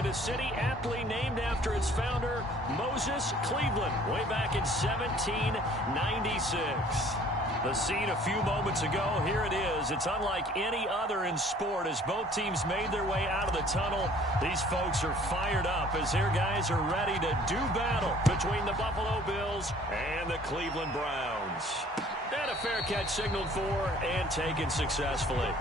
in a city aptly named after its founder, Moses Cleveland, way back in 1796. The scene a few moments ago, here it is. It's unlike any other in sport as both teams made their way out of the tunnel. These folks are fired up as their guys are ready to do battle between the Buffalo Bills and the Cleveland Browns. And a fair catch signaled for and taken successfully.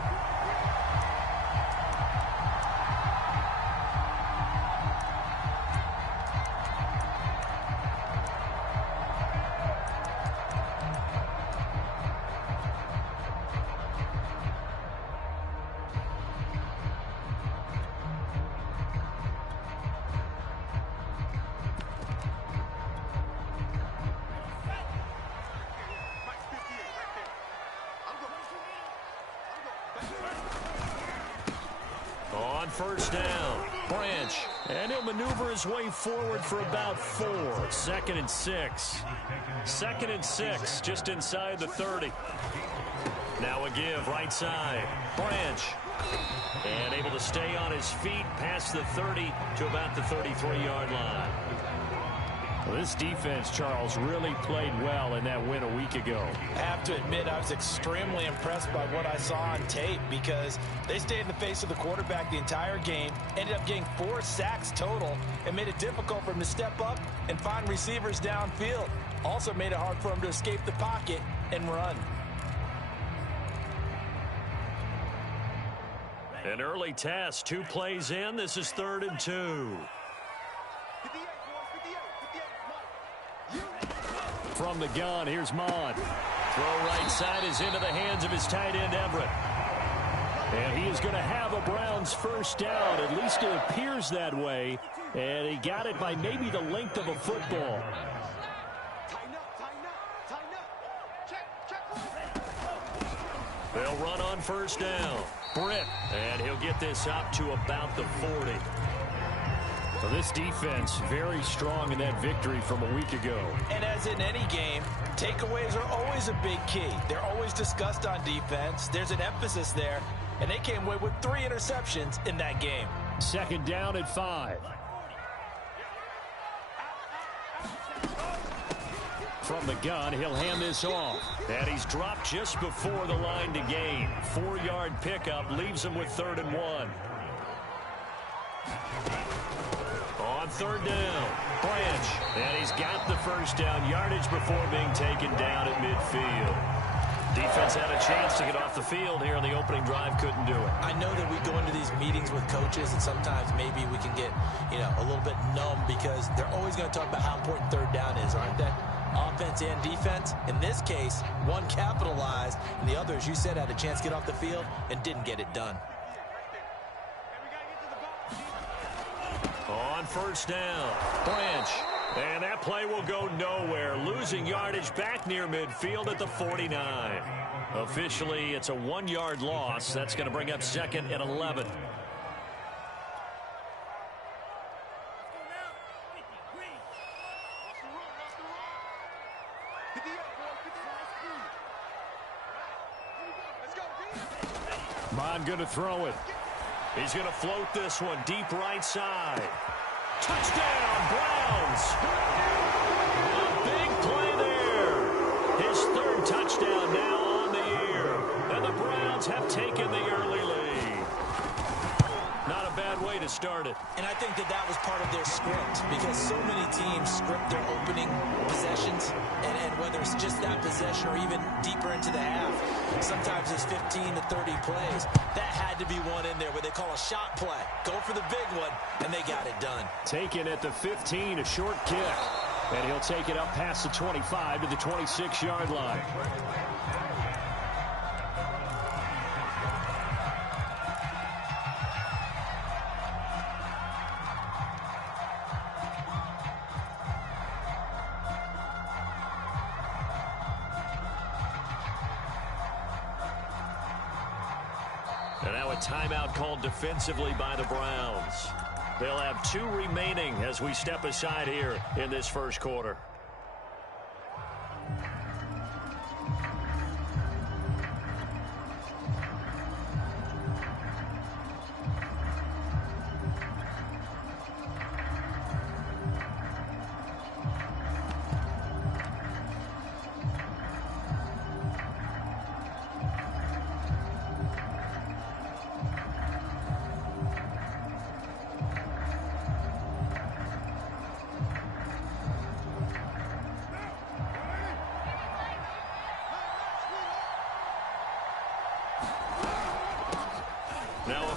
First down, Branch, and he'll maneuver his way forward for about 4. 2nd and 6. 2nd and 6, just inside the 30. Now a give, right side, Branch, and able to stay on his feet past the 30 to about the 33-yard line. Well, this defense, Charles, really played well in that win a week ago. I have to admit, I was extremely impressed by what I saw on tape because they stayed in the face of the quarterback the entire game, ended up getting 4 sacks total, and made it difficult for him to step up and find receivers downfield. Also made it hard for him to escape the pocket and run. An early test, 2 plays in. This is 3rd and 2. From the gun, here's Mond. Throw right side is into the hands of his tight end, Everett. And he is going to have a Browns first down. At least it appears that way. And he got it by maybe the length of a football. They'll run on first down. Britt, and he'll get this up to about the 40. So this defense very strong in that victory from a week ago. And as in any game, takeaways are always a big key. They're always discussed on defense. There's an emphasis there, and they came away with 3 interceptions in that game. 2nd down at 5. From the gun, he'll hand this off. And he's dropped just before the line to gain. 4-yard pickup leaves him with 3rd and 1. On 3rd down, Branch, and he's got the first down yardage before being taken down at midfield. Defense had a chance to get off the field here in the opening drive, couldn't do it. I know that we go into these meetings with coaches, and sometimes maybe we can get, a little bit numb because they're always going to talk about how important 3rd down is, aren't they? Offense and defense. In this case, one capitalized, and the other, as you said, had a chance to get off the field and didn't get it done. On first down, Branch, and that play will go nowhere, losing yardage back near midfield at the 49. Officially, it's a 1-yard loss. That's going to bring up 2nd and 11. Mond going to throw it. He's going to float this one deep right side. Touchdown, Browns! A big play there. His 3rd touchdown now on the year. And the Browns have taken the early lead. Not a bad way to start it. And I think that was part of their script because so many teams script their opening possessions. And whether it's just that possession or even deeper into the half, sometimes it's 15 to 30 plays. That had to be one in there where they call a shot play. Go for the big one, and they got it done. Taken at the 15, a short kick. And he'll take it up past the 25 to the 26-yard line. And now a timeout called defensively by the Browns. They'll have 2 remaining as we step aside here in this first quarter.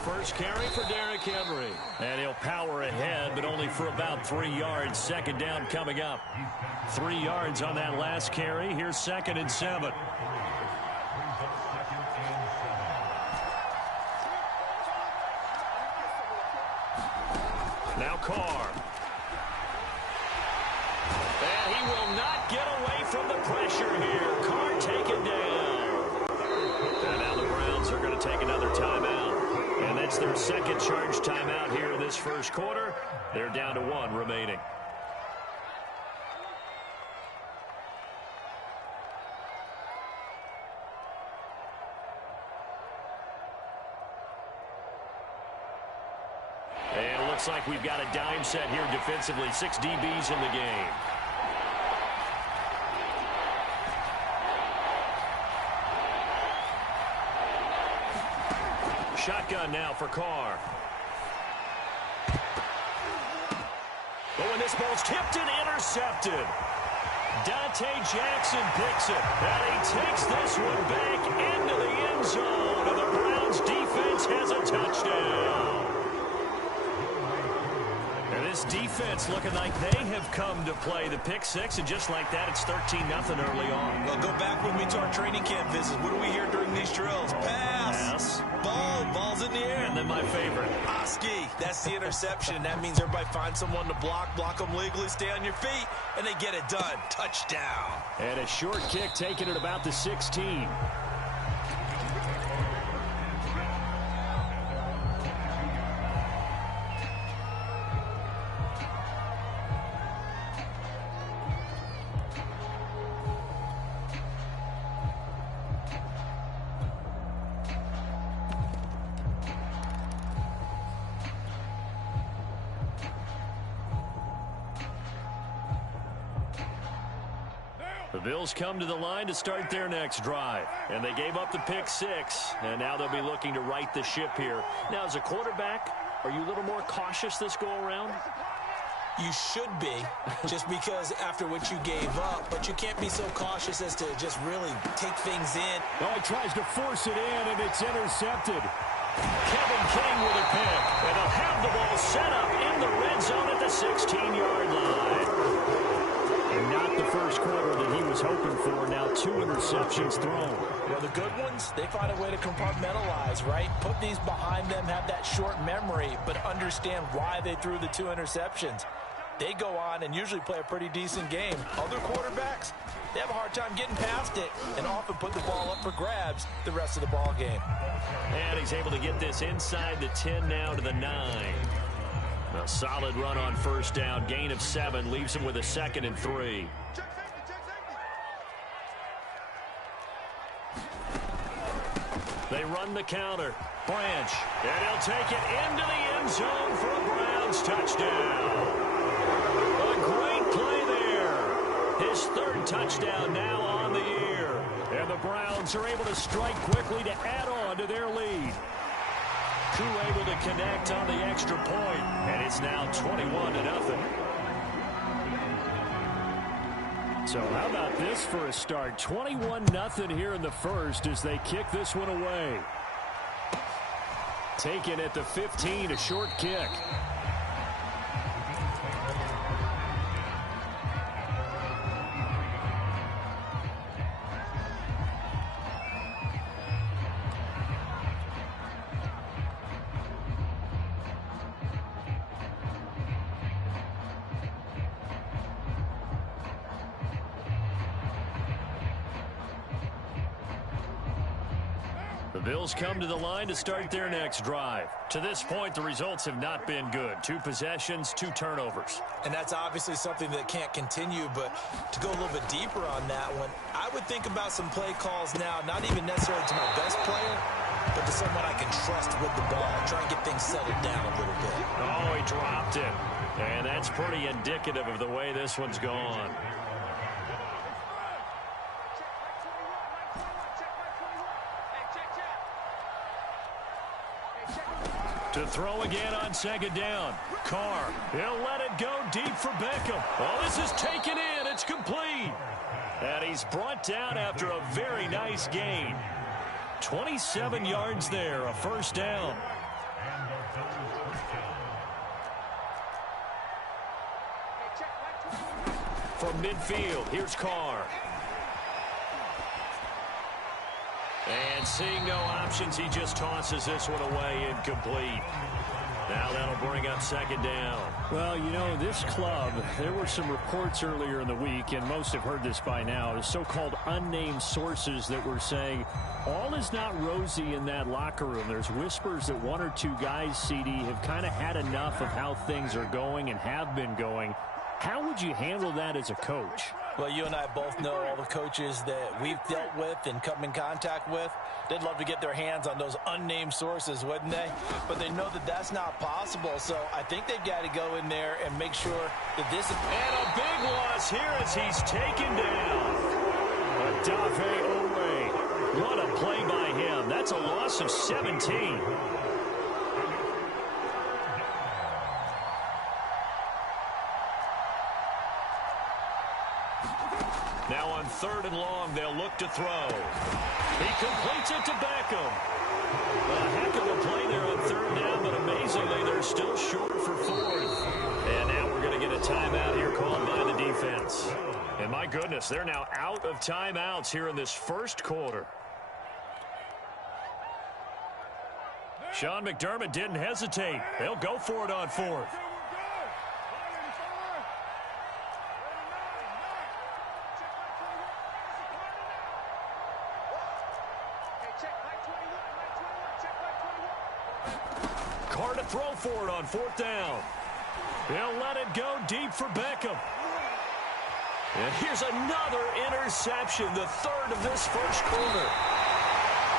first carry for Derrick Henry. And he'll power ahead, but only for about 3 yards. Second down coming up. 3 yards on that last carry. Here's 2nd and 7. Now Carr. And he will not get away from the pressure here. Carr taken down. And now the Browns are going to take another timeout. And that's their second charge timeout here in this first quarter. They're down to 1 remaining. And it looks like we've got a dime set here defensively. 6 DBs in the game. Shotgun now for Carr. But when this ball's tipped and intercepted, Dante Jackson picks it. And he takes this one back into the end zone. And the Browns defense has a touchdown. And this defense looking like they have come to play. The pick six, and just like that, it's 13-0 early on. Well, go back with me to our training camp visits. What do we hear during these drills? Pass. Ball's in the air. And then my favorite. Oski. That's the interception. That means everybody finds someone to block them legally, stay on your feet, and they get it done. Touchdown. And a short kick taken at about the 16. The Bills come to the line to start their next drive. And they gave up the pick six. And now they'll be looking to right the ship here. Now, as a quarterback, are you a little more cautious this go-around? You should be, just because after what you gave up. But you can't be so cautious as to just really take things in. Oh, he tries to force it in, and it's intercepted. Kevin King with a pick. And they'll have the ball set up in the red zone at the 16-yard line. And not the first quarter that he was hoping for. Now 2 interceptions thrown. Well, the good ones, they find a way to compartmentalize, right? Put these behind them, have that short memory, but understand why they threw the 2 interceptions. They go on and usually play a pretty decent game. Other quarterbacks, they have a hard time getting past it and often put the ball up for grabs the rest of the ball game. And he's able to get this inside the 10 now to the 9. A solid run on first down. Gain of 7 leaves him with a 2nd and 3. They run the counter. Branch. And he'll take it into the end zone for a Browns touchdown. A great play there. His 3rd touchdown now on the year. And the Browns are able to strike quickly to add on to their lead. Crew able to connect on the extra point, and it's now 21-0. So how about this for a start? 21-0 here in the first as they kick this one away. Taken at the 15, a short kick. Bills come to the line to start their next drive. To this point, the results have not been good. 2 possessions, 2 turnovers. And that's obviously something that can't continue, but to go a little bit deeper on that one, I would think about some play calls now, not even necessarily to my best player, but to someone I can trust with the ball. Try and get things settled down a little bit. Oh, he dropped it. And that's pretty indicative of the way this one's gone. To throw again on 2nd down. Carr, he'll let it go deep for Beckham. Oh, this is taken in. It's complete. And he's brought down after a very nice gain. 27 yards there, a first down. From midfield, here's Carr. And seeing no options, he just tosses this one away incomplete. Now that'll bring up second down. Well, you know, this club, there were some reports earlier in the week, and most have heard this by now, the so-called unnamed sources that were saying all is not rosy in that locker room. There's whispers that one or two guys, CD, have kind of had enough of how things are going and have been going. How would you handle that as a coach? Well, you and I both know all the coaches that we've dealt with and come in contact with. They'd love to get their hands on those unnamed sources, wouldn't they? But they know that that's not possible. So I think they've got to go in there and make sure that this is... And a big loss here as he's taken down. Adave Owe. What a play by him. That's a loss of 17. Now on 3rd and long, they'll look to throw. He completes it to Beckham. A heck of a play there on 3rd down, but amazingly, they're still short for 4th. And now we're going to get a timeout here called by the defense. And my goodness, they're now out of timeouts here in this first quarter. Sean McDermott didn't hesitate. They'll go for it on 4th. Carr to throw for it on 4th down. He'll let it go deep for Beckham. And here's another interception, the 3rd of this first quarter.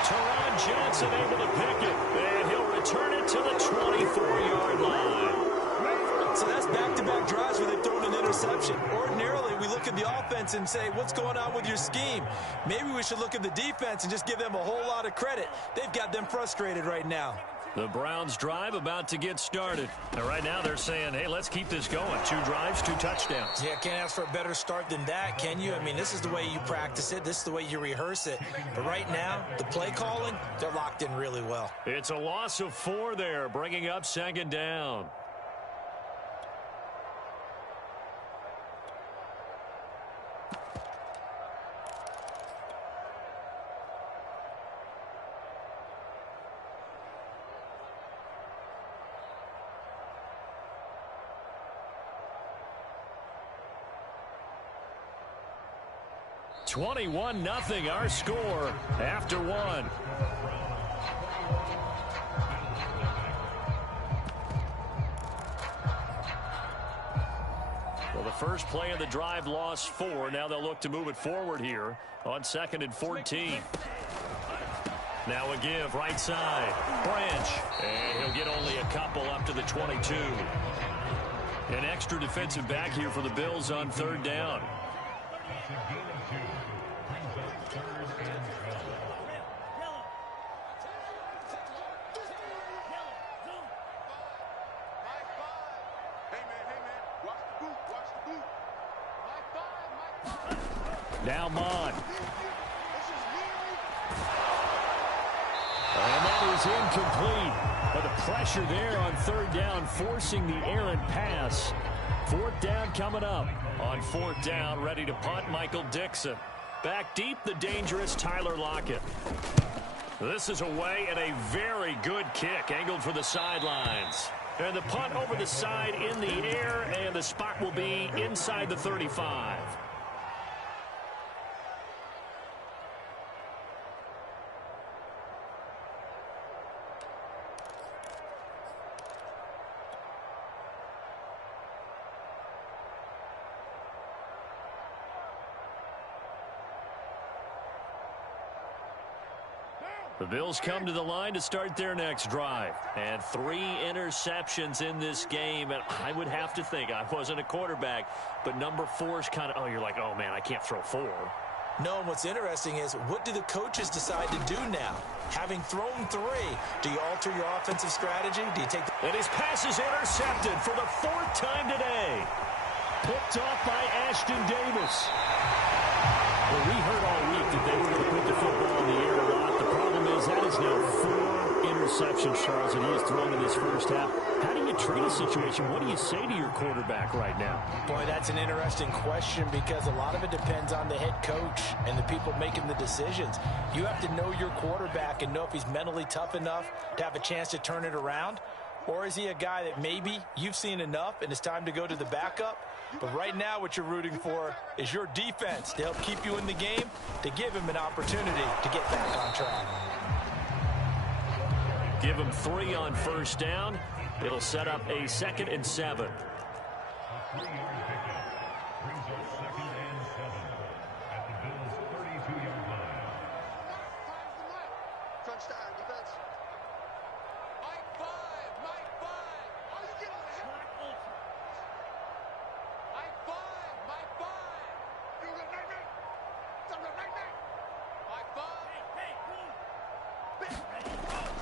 Teron Johnson able to pick it, and he'll return it to the 24-yard line. So that's back-to-back drives where they've thrown an interception. Ordinarily, we look at the offense and say, what's going on with your scheme? Maybe we should look at the defense and just give them a whole lot of credit. They've got them frustrated right now. The Browns drive about to get started. And right now they're saying, hey, let's keep this going. 2 drives, 2 touchdowns. Yeah, can't ask for a better start than that, can you? I mean, this is the way you practice it. This is the way you rehearse it. But right now, the play calling, they're locked in really well. It's a loss of 4 there, bringing up 2nd down. (21-0) our score after 1. Well, the first play of the drive lost 4. Now they'll look to move it forward here on 2nd and 14. Now a give right side. Branch. And he'll get only a couple up to the 22. An extra defensive back here for the Bills on 3rd down. Now Mon. And that is incomplete. But the pressure there on 3rd down, forcing the errant pass. 4th down coming up. On 4th down, ready to punt, Michael Dixon. Back deep, the dangerous Tyler Lockett. This is away and a very good kick, angled for the sidelines. And the punt over the side in the air, and the spot will be inside the 35. The Bills come to the line to start their next drive. And 3 interceptions in this game. And I would have to think, I wasn't a quarterback, but number 4 is kind of, oh, you're like, oh, man, I can't throw 4. No, and what's interesting is, what do the coaches decide to do now? Having thrown 3, do you alter your offensive strategy? Do you take the... And his pass is intercepted for the 4th time today. Picked off by Ashton Davis. Well, we heard all week that they were going to put the football in the air a lot. The problem is that is now 4 interceptions, Charles, that he has thrown in this first half. How do you treat a situation? What do you say to your quarterback right now? Boy, that's an interesting question because a lot of it depends on the head coach and the people making the decisions. You have to know your quarterback and know if he's mentally tough enough to have a chance to turn it around. Or is he a guy that maybe you've seen enough and it's time to go to the backup? But right now what you're rooting for is your defense to help keep you in the game, to give him an opportunity to get back on track. Give him 3 on first down. It'll set up a 2nd and 7.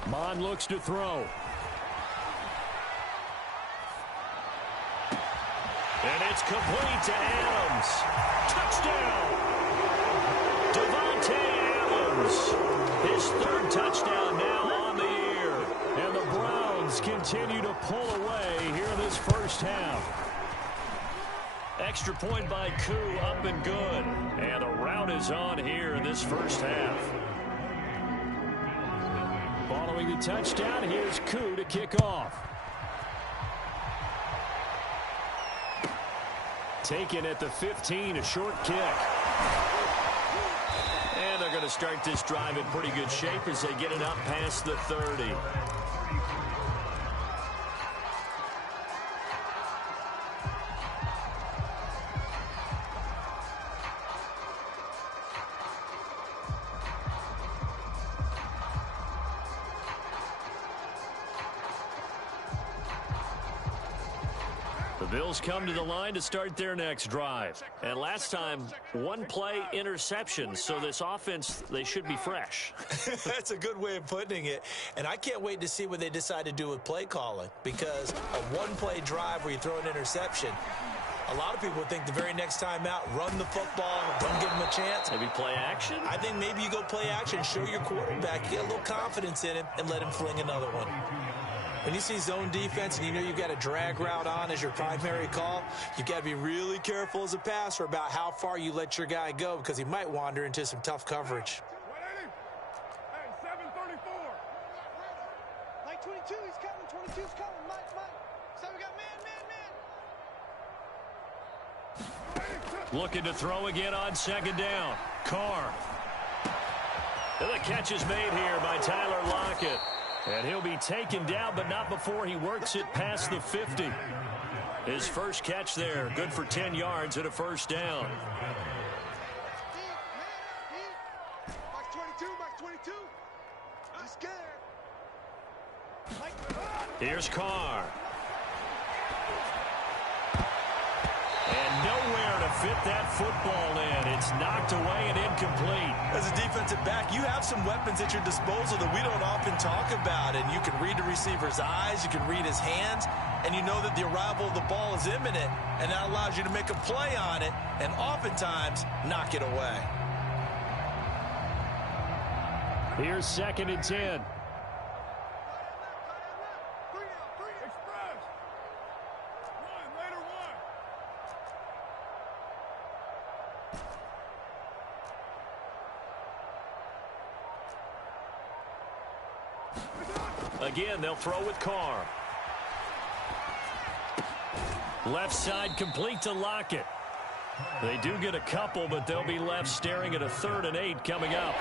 Mon looks to throw. And it's complete to Adams. Touchdown! Devontae Adams. His 3rd touchdown now on the year. And the Browns continue to pull away here in this first half. Extra point by Koo, up and good. And the route is on here in this first half. Following the touchdown, here's Koo to kick off. Taken at the 15, a short kick. And they're going to start this drive in pretty good shape as they get it up past the 30. Bills come to the line to start their next drive. And last time, 1-play interception. So this offense, they should be fresh. That's a good way of putting it. And I can't wait to see what they decide to do with play calling. Because a 1-play drive where you throw an interception, a lot of people would think the very next time out, run the football, don't give them a chance. Maybe play action? I think maybe you go play action, show your quarterback, get a little confidence in him, and let him fling another one. When you see zone defense and you know you've got a drag route on as your primary call, you've got to be really careful as a passer about how far you let your guy go because he might wander into some tough coverage. Hey, 734. Mike 22, he's coming. 22's coming. Mike. So we got man. Looking to throw again on 2nd down. Carr. And the catch is made here by Tyler Lockett. And he'll be taken down, but not before he works it past the 50. His first catch there, good for 10 yards and a first down. Mike 22. He's scared. Here's Carr. And nowhere to fit that football in. It's knocked away and incomplete. As a defensive back, you have some weapons at your disposal that we don't often talk about. And you can read the receiver's eyes, you can read his hands, and you know that the arrival of the ball is imminent. And that allows you to make a play on it and oftentimes knock it away. Here's 2nd and 10. Again, they'll throw with Carr. Left side complete to Lockett. They do get a couple, but they'll be left staring at a 3rd and 8 coming up.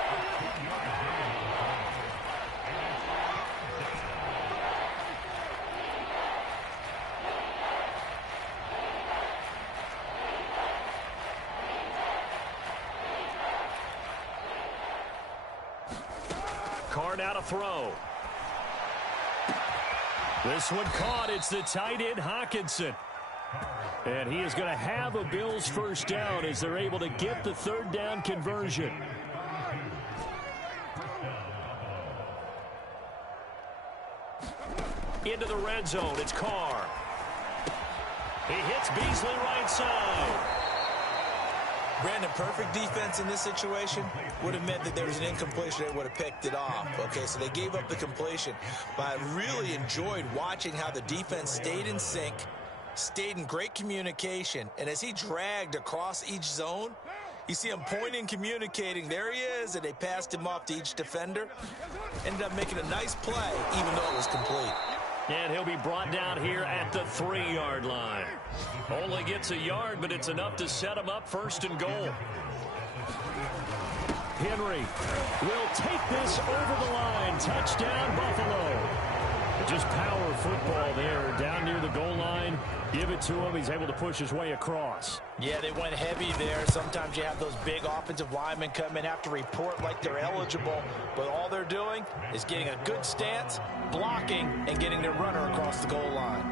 Carr now to throw. This one caught. It's the tight end, Hawkinson. And he is going to have a Bills first down as they're able to get the 3rd down conversion. Into the red zone. It's Carr. He hits Beasley right side. Brandon, perfect defense in this situation would have meant that there was an incompletion. They would have picked it off. Okay, so they gave up the completion. But I really enjoyed watching how the defense stayed in sync, stayed in great communication, and as he dragged across each zone, you see him pointing, communicating. There he is, and they passed him off to each defender. Ended up making a nice play, even though it was complete. And he'll be brought down here at the 3-yard line. Only gets a yard, but it's enough to set him up 1st and goal. Henry will take this over the line. Touchdown, Buffalo. Just power football there down near the goal line. Give it to him. He's able to push his way across. Yeah, they went heavy there. Sometimes you have those big offensive linemen come in, have to report like they're eligible, but all they're doing is getting a good stance, blocking, and getting their runner across the goal line.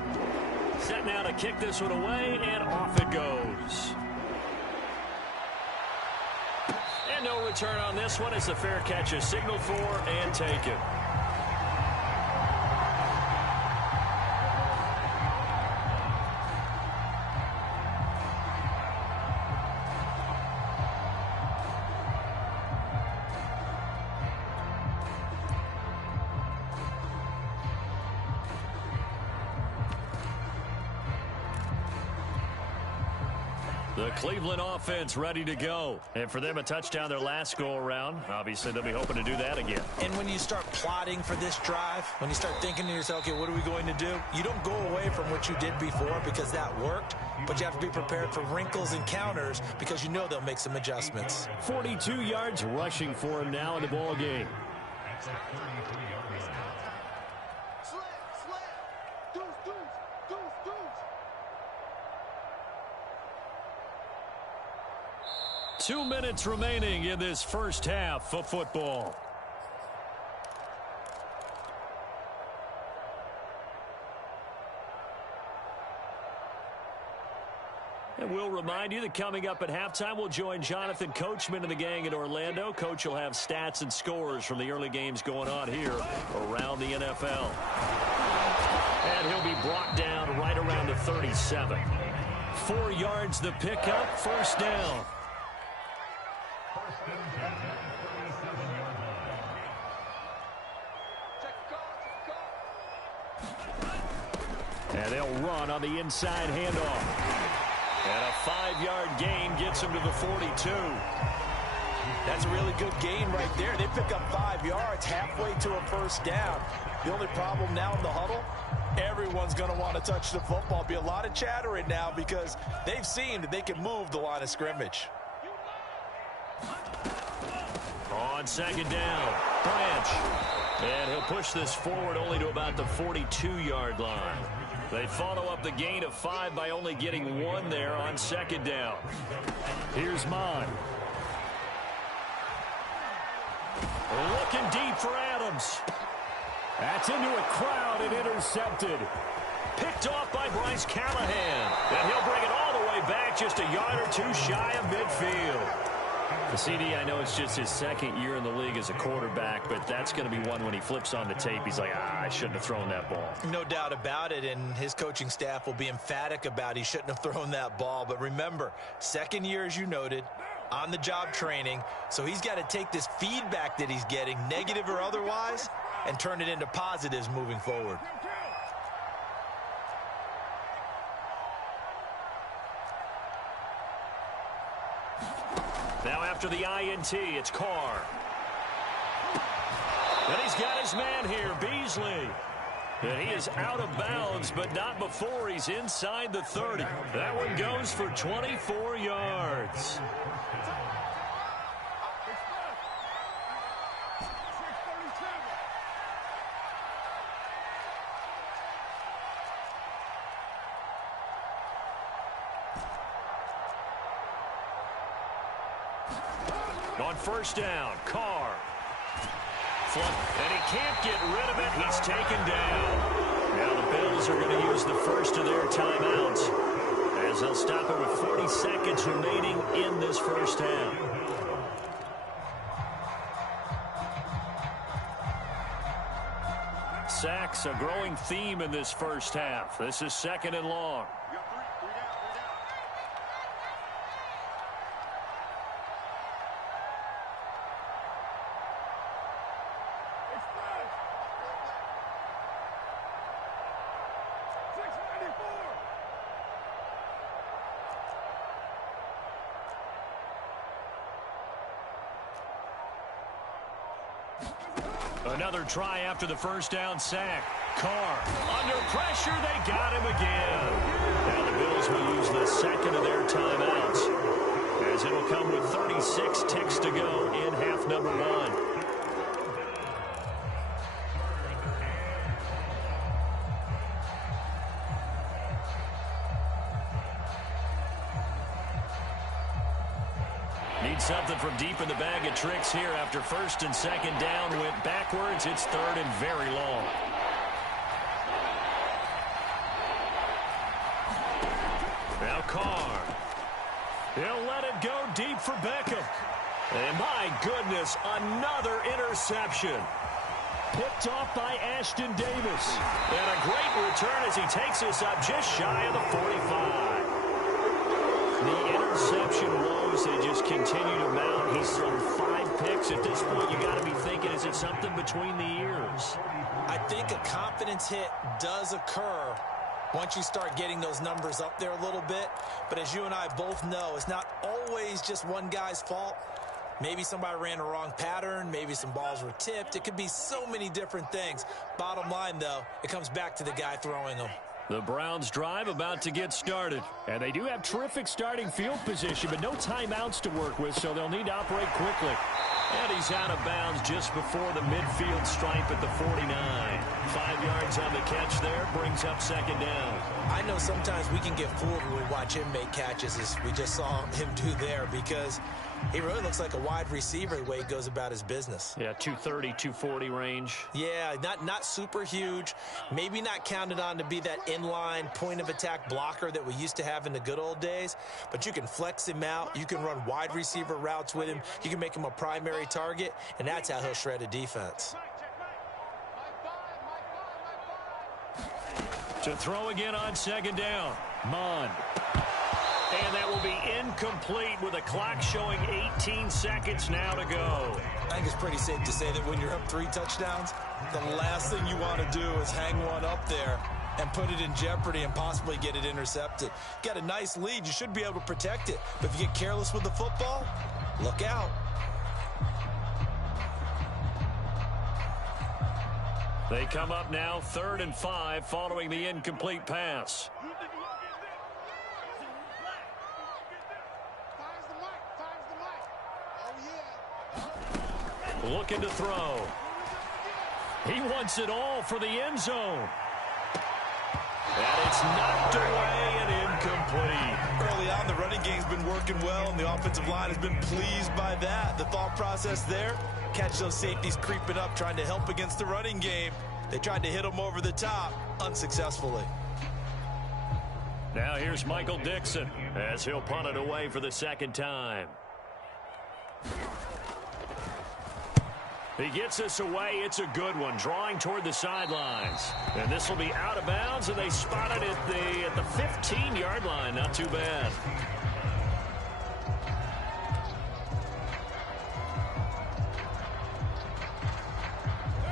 Set now to kick this one away, and off it goes. And no return on this one. It's a fair catch, a signal for, and taken. The Cleveland offense ready to go. And for them, a touchdown their last go-around. Obviously, they'll be hoping to do that again. And when you start plotting for this drive, when you start thinking to yourself, okay, what are we going to do? You don't go away from what you did before because that worked, but you have to be prepared for wrinkles and counters because you know they'll make some adjustments. 42 yards rushing for him now in the ball game. Slant, deuce, deuce, deuce, deuce. 2 minutes remaining in this first half of football. And we'll remind you that coming up at halftime, we'll join Jonathan Coachman and the gang in Orlando. Coach will have stats and scores from the early games going on here around the NFL. And he'll be brought down right around the 37. 4 yards the pickup, first down. And they'll run on the inside handoff. And a 5-yard gain gets him to the 42. That's a really good gain right there. They pick up 5 yards halfway to a first down. The only problem now in the huddle, everyone's going to want to touch the football. Be a lot of chattering now because they've seen that they can move the line of scrimmage. On second down, Branch. And he'll push this forward only to about the 42-yard line. They follow up the gain of 5 by only getting 1 there on second down. Here's Mon. Looking deep for Adams. That's into a crowd and intercepted. Picked off by Bryce Callahan. And he'll bring it all the way back just a yard or two shy of midfield. The CD, I know it's just his second year in the league as a quarterback, but that's going to be one when he flips on the tape. He's like, I shouldn't have thrown that ball. No doubt about it, and his coaching staff will be emphatic about he shouldn't have thrown that ball. But remember, second year, as you noted, on-the-job training, so he's got to take this feedback that he's getting, negative or otherwise, and turn it into positives moving forward. Now after the INT, it's Carr. And he's got his man here, Beasley. And he is out of bounds, but not before he's inside the 30. That one goes for 24 yards. On first down, Carr. And he can't get rid of it. He's taken down. Now the Bills are going to use the first of their timeouts as they'll stop it with 40 seconds remaining in this first half. Sacks, a growing theme in this first half. This is second and long. Another try after the first down sack. Carr under pressure. They got him again. Now the Bills will use the second of their timeouts, as it'll come with 36 ticks to go in half number 1. Need something from deep in the bag of tricks here after first and second down went backwards. It's third and very long. Now Carr. He'll let it go deep for Beckham. And my goodness, another interception. Picked off by Ashton Davis. And a great return as he takes us up just shy of the 45. The interception woes, they just continue to mount. He's thrown 5 picks. At this point, you got to be thinking, is it something between the ears? I think a confidence hit does occur once you start getting those numbers up there a little bit. But as you and I both know, it's not always just one guy's fault. Maybe somebody ran a wrong pattern. Maybe some balls were tipped. It could be so many different things. Bottom line, though, it comes back to the guy throwing them. The Browns drive about to get started. And they do have terrific starting field position, but no timeouts to work with, so they'll need to operate quickly. And he's out of bounds just before the midfield stripe at the 49. 5 yards on the catch there, brings up second down. I know sometimes we can get fooled when we watch him make catches, as we just saw him do there, because he really looks like a wide receiver the way he goes about his business. Yeah, 230, 240 range. Yeah, not super huge. Maybe not counted on to be that inline point-of-attack blocker that we used to have in the good old days. But you can flex him out. You can run wide receiver routes with him. You can make him a primary target, and that's how he'll shred a defense. To throw again on second down. Mond. And that will be incomplete with a clock showing 18 seconds now to go. I think it's pretty safe to say that when you're up 3 touchdowns, the last thing you want to do is hang one up there and put it in jeopardy and possibly get it intercepted. You got a nice lead. You should be able to protect it. But if you get careless with the football, look out. They come up now 3rd and 5 following the incomplete pass. Looking to throw. He wants it all for the end zone. And it's knocked away and incomplete. Early on, the running game's been working well, and the offensive line has been pleased by that. The thought process there, catch those safeties creeping up, trying to help against the running game. They tried to hit them over the top, unsuccessfully. Now here's Michael Dixon as he'll punt it away for the second time. He gets this away. It's a good one, drawing toward the sidelines. And this will be out of bounds, and they spot it at the 15-yard line. Not too bad.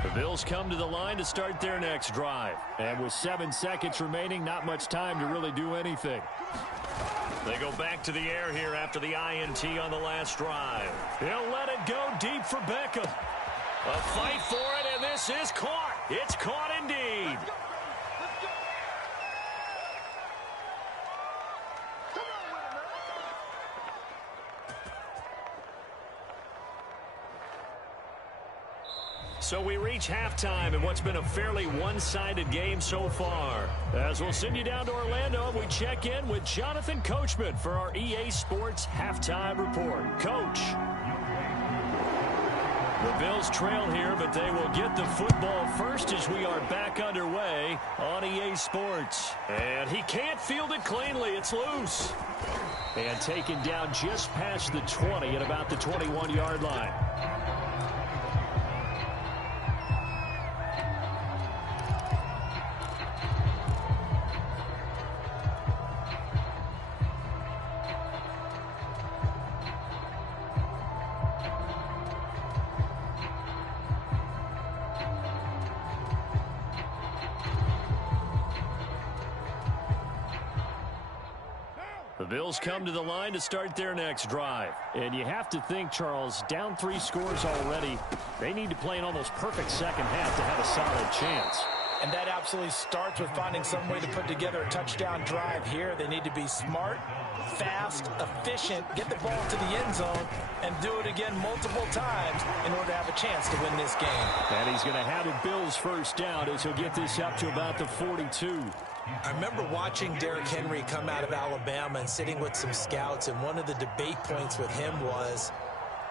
The Bills come to the line to start their next drive. And with 7 seconds remaining, not much time to really do anything. They go back to the air here after the INT on the last drive. He'll let it go deep for Beckham. A fight for it, and this is caught. It's caught indeed. So we reach halftime in what's been a fairly one-sided game so far. As we'll send you down to Orlando, we check in with Jonathan Coachman for our EA Sports Halftime Report. Coach. The Bills trail here, but they will get the football first as we are back underway on EA Sports. And he can't field it cleanly. It's loose. And taken down just past the 20 at about the 21-yard line. The Bills come to the line to start their next drive. And you have to think, Charles, down 3 scores already. They need to play an almost perfect second half to have a solid chance. And that absolutely starts with finding some way to put together a touchdown drive here. They need to be smart, fast, efficient, get the ball to the end zone, and do it again multiple times in order to have a chance to win this game. And he's going to have a Bills first down as he'll get this up to about the 42. I remember watching Derrick Henry come out of Alabama and sitting with some scouts, and one of the debate points with him was,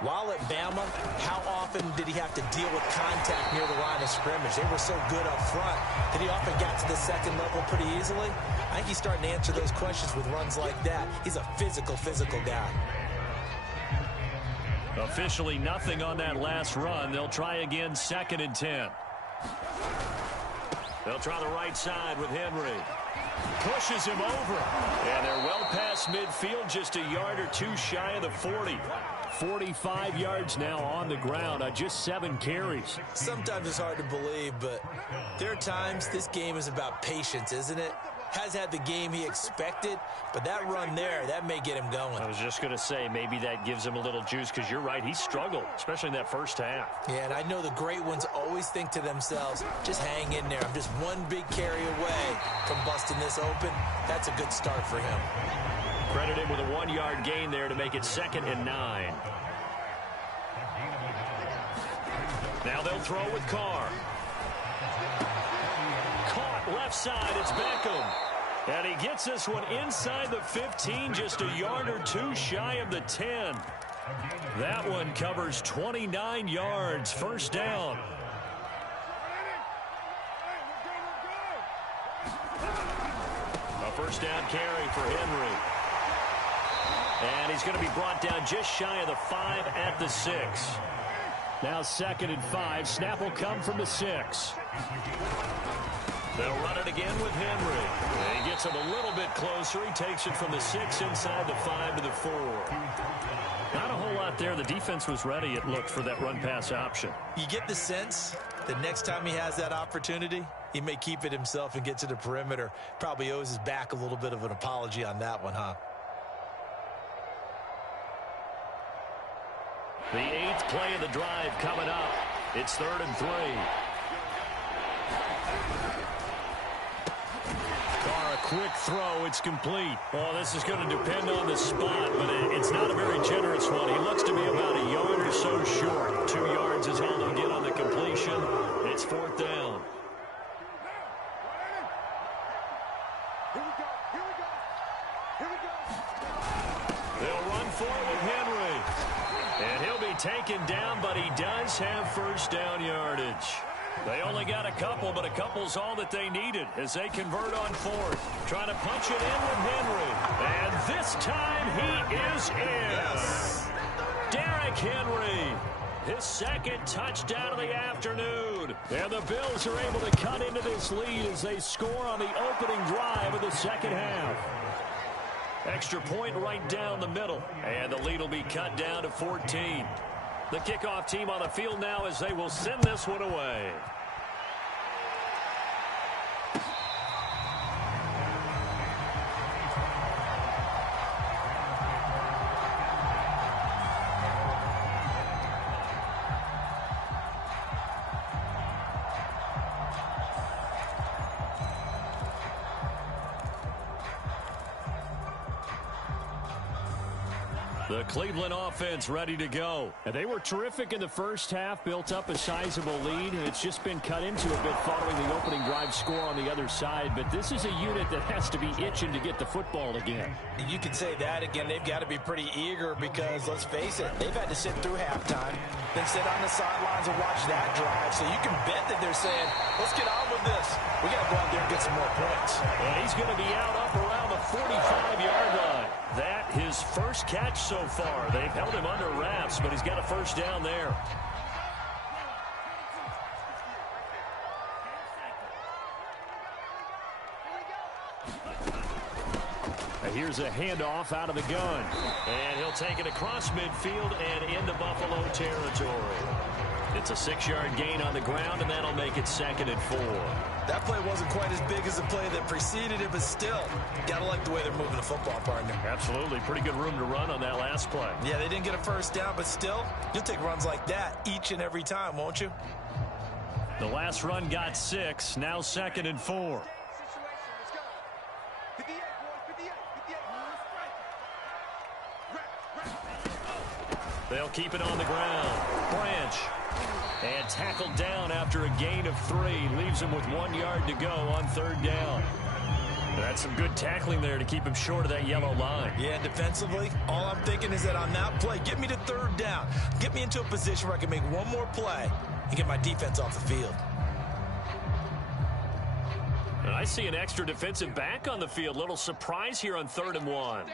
while at Bama, how often did he have to deal with contact near the line of scrimmage? They were so good up front that he often got to the second level pretty easily. I think he's starting to answer those questions with runs like that. He's a physical guy. Officially nothing on that last run. They'll try again, 2nd and 10. They'll try the right side with Henry. Pushes him over. And they're well past midfield, just a yard or 2 shy of the 40. 45 yards now on the ground on just 7 carries. Sometimes it's hard to believe, but there are times this game is about patience, isn't it? Has had the game he expected, but that run there, that may get him going. I was just going to say, maybe that gives him a little juice, because you're right, he struggled, especially in that first half. Yeah, and I know the great ones always think to themselves, just hang in there. I'm just one big carry away from busting this open. That's a good start for him. Credit him with a 1-yard gain there to make it 2nd and 9. Now they'll throw with Carr. Caught left side, it's Beckham. And he gets this one inside the 15, just a yard or 2 shy of the 10. That one covers 29 yards, first down. A first down carry for Henry. And he's going to be brought down just shy of the 5 at the 6. Now 2nd and 5. Snap will come from the 6. They'll run it again with Henry. And he gets him a little bit closer. He takes it from the 6 inside the 5 to the 4. Not a whole lot there. The defense was ready, it looked, for that run-pass option. You get the sense that next time he has that opportunity, he may keep it himself and get to the perimeter. Probably owes his back a little bit of an apology on that one, huh? The 8th play of the drive coming up. It's 3rd and 3. Carr, a quick throw. It's complete. Oh, this is going to depend on the spot, but it's not a very generous one. He looks to be about a yard or so short. 2 yards is all they'll get on the completion. It's 4th down. They'll run forward with Henry. And he'll be taken down, but he does have first down yardage. They only got a couple, but a couple's all that they needed as they convert on 4th. Trying to punch it in with Henry. And this time he is in. Yes. Derrick Henry, his 2nd touchdown of the afternoon. And the Bills are able to cut into this lead as they score on the opening drive of the second half. Extra point right down the middle. And the lead will be cut down to 14. The kickoff team on the field now as they will send this one away. The Cleveland offense ready to go. And they were terrific in the first half, built up a sizable lead, and it's just been cut into a bit following the opening drive score on the other side. But this is a unit that has to be itching to get the football again. You could say that again. They've got to be pretty eager because, let's face it, they've had to sit through halftime, then sit on the sidelines and watch that drive. So you can bet that they're saying, let's get on with this. We got to go out there and get some more points. And he's going to be out up around the 45-yard line. That his first catch so far. They've held him under wraps, but he's got a first down there. Here's a handoff out of the gun. And he'll take it across midfield and into Buffalo territory. It's a 6-yard gain on the ground, and that'll make it 2nd and 4. That play wasn't quite as big as the play that preceded it, but still, got to like the way they're moving the football, partner. Absolutely. Pretty good room to run on that last play. Yeah, they didn't get a first down, but still, you'll take runs like that each and every time, won't you? The last run got 6. Now 2nd and 4. They'll keep it on the ground. Branch. And tackled down after a gain of 3. Leaves him with 1 yard to go on 3rd down. That's some good tackling there to keep him short of that yellow line. Yeah, defensively, all I'm thinking is that on that play, get me to 3rd down. Get me into a position where I can make one more play and get my defense off the field. And I see an extra defensive back on the field. Little surprise here on 3rd and 1.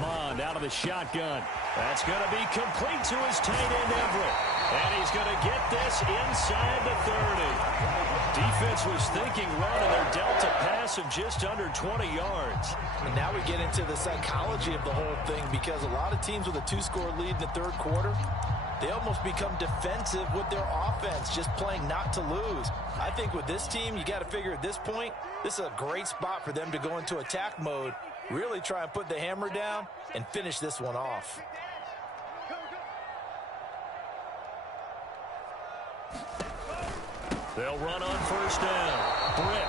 Mond out of the shotgun. That's going to be complete to his tight end, Everett. And he's going to get this inside the 30. Defense was thinking run, and they're dealt a pass of just under 20 yards. And now we get into the psychology of the whole thing, because a lot of teams with a 2-score lead in the 3rd quarter, they almost become defensive with their offense, just playing not to lose. I think with this team, you got to figure at this point, this is a great spot for them to go into attack mode, really try and put the hammer down and finish this one off. They'll run on 1st down. Britt.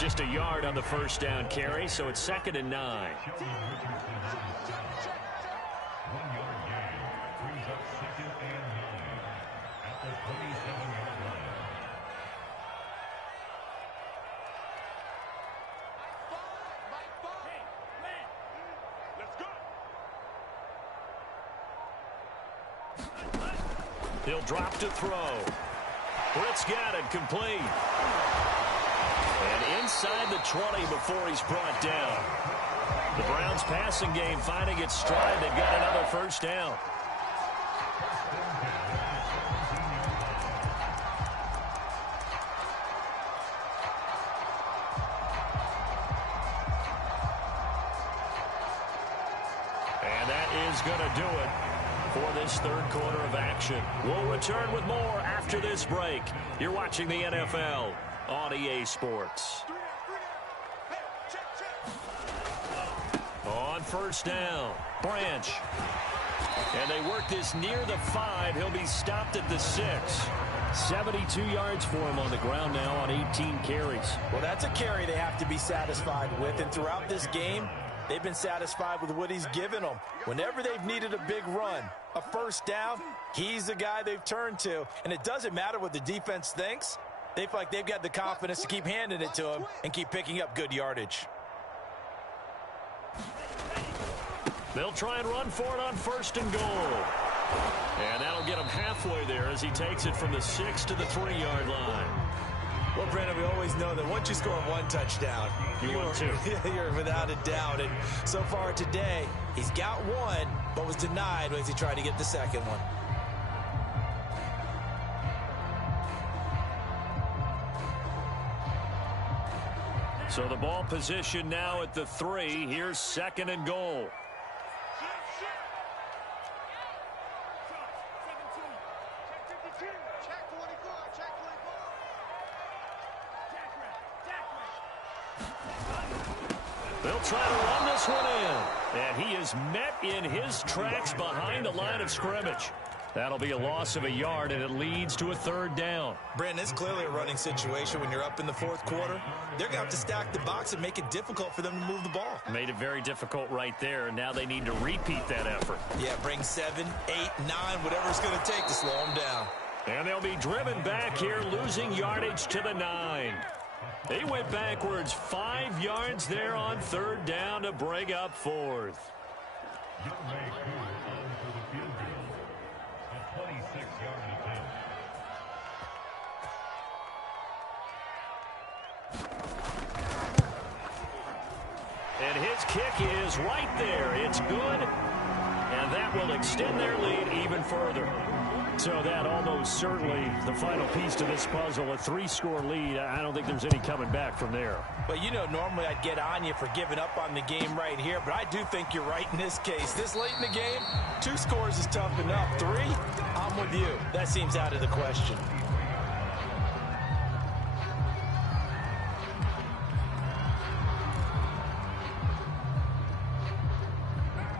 Just a yard on the 1st down carry, so it's 2nd and 9. He'll drop to throw. Britt's got it, complete. And inside the 20 before he's brought down. The Browns passing game finding its stride. They've got another 1st down. And that is going to do it for this 3rd quarter of action. We'll return with more after this break. You're watching the NFL on EA Sports. On 1st down, Branch. And they work this near the 5. He'll be stopped at the 6. 72 yards for him on the ground now on 18 carries. Well, that's a carry they have to be satisfied with, and throughout this game, they've been satisfied with what he's given them. Whenever they've needed a big run, a 1st down, he's the guy they've turned to. And it doesn't matter what the defense thinks. They feel like they've got the confidence to keep handing it to him and keep picking up good yardage. They'll try and run for it on 1st and goal. And that'll get him halfway there as he takes it from the 6 to the 3-yard line. Well, Brandon, we always know that once you score 1 touchdown, you're without a doubt. And so far today, he's got 1, but was denied as he tried to get the 2nd one. So the ball position now at the 3. Here's 2nd and goal. They'll try to run this one in. And he is met in his tracks behind the line of scrimmage. That'll be a loss of a yard, and it leads to a 3rd down. Brandon, it's clearly a running situation when you're up in the 4th quarter. They're going to have to stack the box and make it difficult for them to move the ball. Made it very difficult right there, and now they need to repeat that effort. Yeah, bring 7, 8, 9, whatever it's going to take to slow them down. And they'll be driven back here, losing yardage to the 9. They went backwards 5 yards there on 3rd down to bring up 4th. And his kick is right there. It's good. And And that will extend their lead even further. So that almost certainly the final piece to this puzzle, a 3-score lead. I don't think there's any coming back from there. But, you know, normally I'd get on you for giving up on the game right here, but I do think you're right in this case. This late in the game, 2 scores is tough enough. 3, I'm with you. That seems out of the question.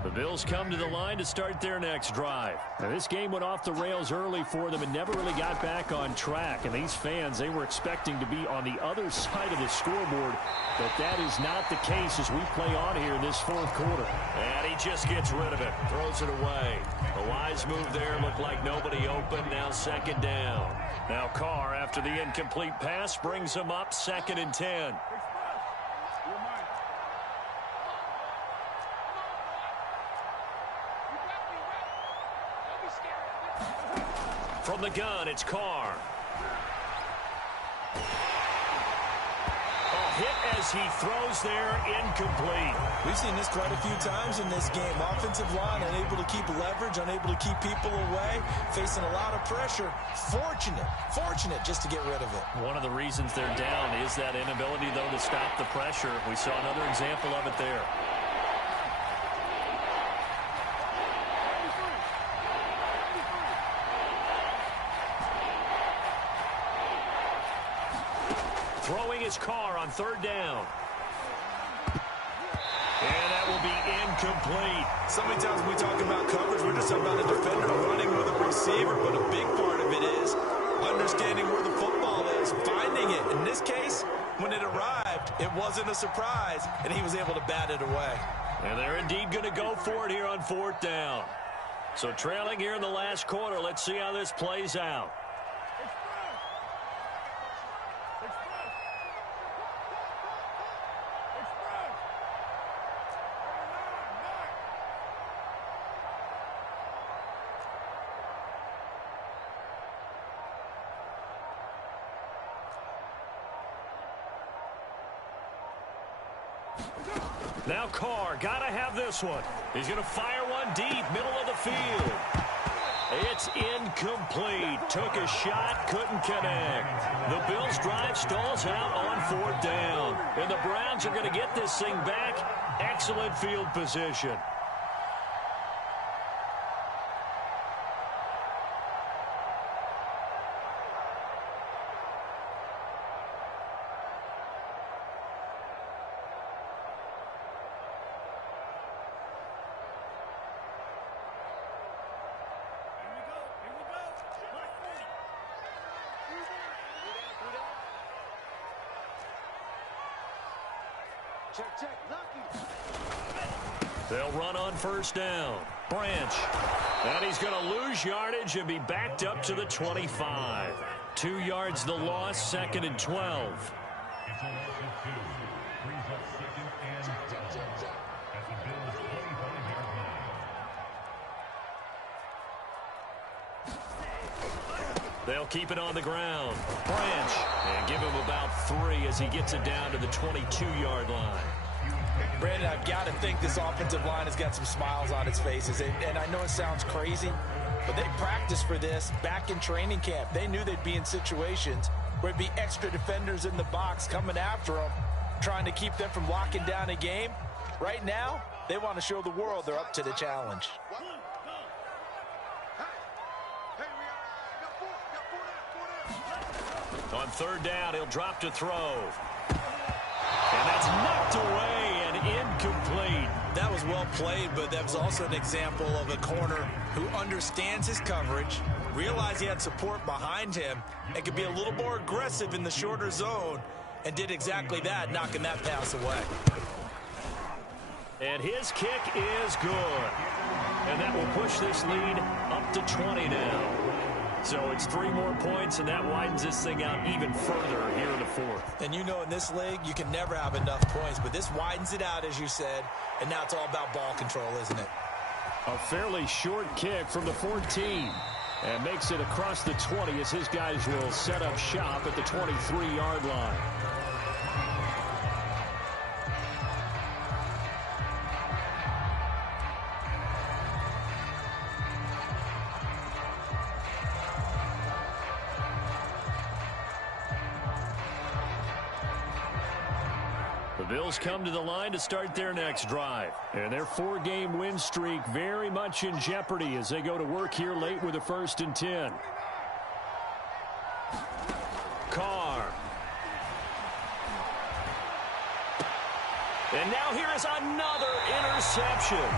The Bills come to the line to start their next drive. Now, this game went off the rails early for them and never really got back on track. And these fans, they were expecting to be on the other side of the scoreboard. But that is not the case as we play on here in this 4th quarter. And he just gets rid of it. Throws it away. A wise move there. Looked like nobody open. Now 2nd down. Now Carr, after the incomplete pass, brings him up 2nd and 10. From the gun, it's Carr. A hit as he throws there, incomplete. We've seen this quite a few times in this game. Offensive line unable to keep leverage, unable to keep people away, facing a lot of pressure. Fortunate just to get rid of it. One of the reasons they're down is that inability, though, to stop the pressure. We saw another example of it there. Throwing his Carr on 3rd down. And that will be incomplete. So many times when we talk about coverage, we're just talking about a defender running with a receiver, but a big part of it is understanding where the football is, finding it. In this case, when it arrived, it wasn't a surprise, and he was able to bat it away. And they're indeed going to go for it here on 4th down. So trailing here in the last quarter, let's see how this plays out. Now Carr, got to have this one. He's going to fire one deep, middle of the field. It's incomplete. Took a shot, couldn't connect. The Bills' drive stalls out on 4th down. And the Browns are going to get this thing back. Excellent field position. They'll run on 1st down. Branch. And he's going to lose yardage and be backed up to the 25. 2 yards the loss, 2nd and 12. They'll keep it on the ground. Branch. And give him about 3 as he gets it down to the 22-yard line. Brandon, I've got to think this offensive line has got some smiles on its faces. And I know it sounds crazy, but they practiced for this back in training camp. They knew they'd be in situations where it'd be extra defenders in the box coming after them, trying to keep them from locking down a game. Right now, they want to show the world they're up to the challenge. On 3rd down, he'll drop to throw. And that's knocked away and incomplete. That was well played, but that was also an example of a corner who understands his coverage, realized he had support behind him, and could be a little more aggressive in the shorter zone, and did exactly that, knocking that pass away. And his kick is good. And that will push this lead up to 20 now. So it's 3 more points, and that widens this thing out even further here in the 4th. And you know in this league, you can never have enough points, but this widens it out, as you said, and now it's all about ball control, isn't it? A fairly short kick from the 14. And makes it across the 20 as his guys will set up shop at the 23-yard line. Bills come to the line to start their next drive. And their 4-game win streak very much in jeopardy as they go to work here late with a 1st and 10. Carr. And now here is another interception.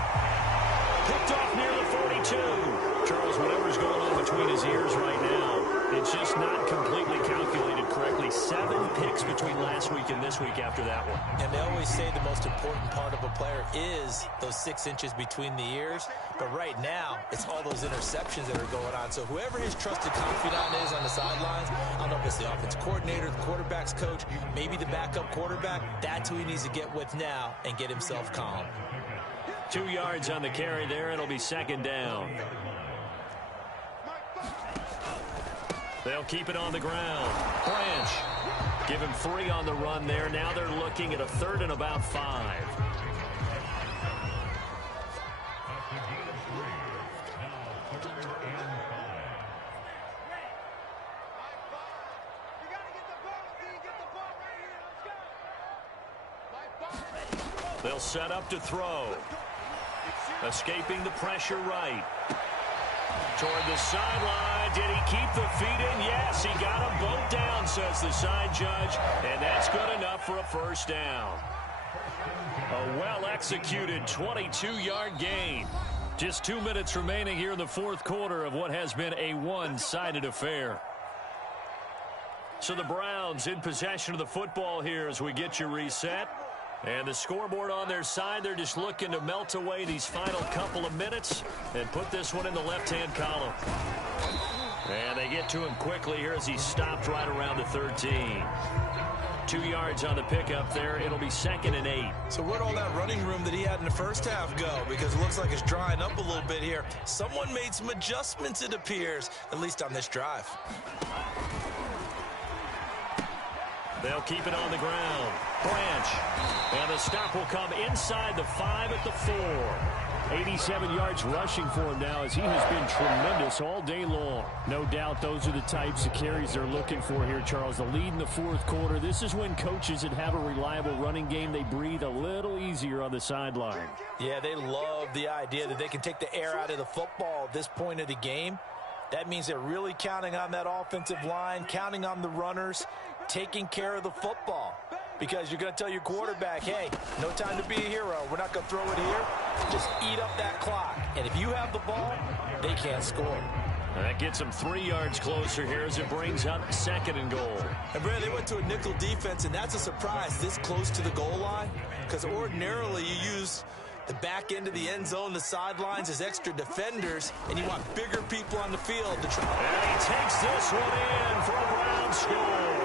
Picked off near the 42. Charles, whatever's going on between his ears right now, it's just not completely calculated correctly. 7 picks between last week and this week after that one. And they always say the most important part of a player is those 6 inches between the ears. But right now, it's all those interceptions that are going on. So whoever his trusted confidant is on the sidelines, I don't know if it's the offense coordinator, the quarterback's coach, maybe the backup quarterback, that's who he needs to get with now and get himself calm. 2 yards on the carry there. It'll be 2nd down. They'll keep it on the ground. Branch. Give him 3 on the run there. Now they're looking at a 3rd and about 5. They'll set up to throw. Escaping the pressure right. Toward the sideline. Did he keep the feet in? Yes, he got them both down, says the side judge. And that's good enough for a 1st down. A well-executed 22-yard gain. Just 2 minutes remaining here in the 4th quarter of what has been a one-sided affair. So the Browns in possession of the football here as we get you reset. And the scoreboard on their side, they're just looking to melt away these final couple of minutes and put this one in the left-hand column. And they get to him quickly here as he stopped right around the 13. 2 yards on the pickup there. It'll be 2nd and 8. So where'd all that running room that he had in the first half go? Because it looks like it's drying up a little bit here. Someone made some adjustments, it appears, at least on this drive. They'll keep it on the ground. Branch. And the stop will come inside the 5 at the 4. 87 yards rushing for him now as he has been tremendous all day long. No doubt those are the types of carries they're looking for here, Charles. The lead in the 4th quarter. This is when coaches that have a reliable running game, they breathe a little easier on the sideline. Yeah, they love the idea that they can take the air out of the football at this point of the game. That means they're really counting on that offensive line, counting on the runners, taking care of the football. Because you're going to tell your quarterback, hey, no time to be a hero. We're not going to throw it here. Just eat up that clock. And if you have the ball, they can't score. And that gets them 3 yards closer here as it brings up 2nd and goal. And, Brad, they went to a nickel defense, and that's a surprise this close to the goal line. Because ordinarily you use the back end of the end zone, the sidelines as extra defenders, and you want bigger people on the field to try. And he takes this one in for a Brown score.